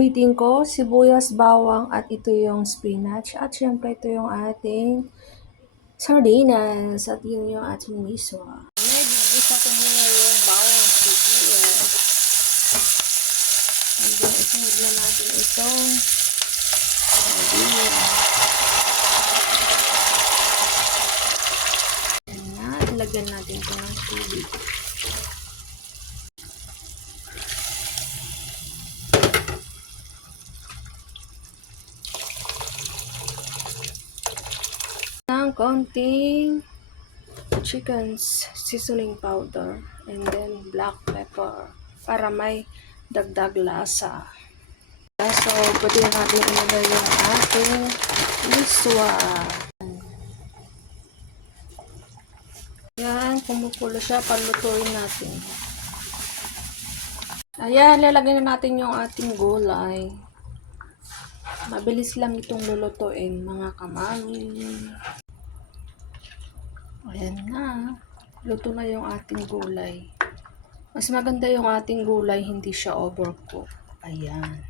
gagamitin ko, sibuyas, bawang, at ito yung spinach. At syempre ito yung ating sardinas. At yun yung ating miswa. Nagigisa ko muna yung bawang sibuyas. And then isunod na natin itong sardinas. Ayan na, ilagyan natin ito ng tubig. Ng konting chicken seasoning powder and then black pepper para may dagdag lasa. So, pwede natin ilagay yung ating miswa. Yan, kumukulo siya, palutuin natin. Ayan, lalagyan na natin yung ating gulay. Mabilis lang itong lulutuin, mga kamami. Ayan na. Luto na yung ating gulay. Mas maganda yung ating gulay, hindi siya overcook. Ayan.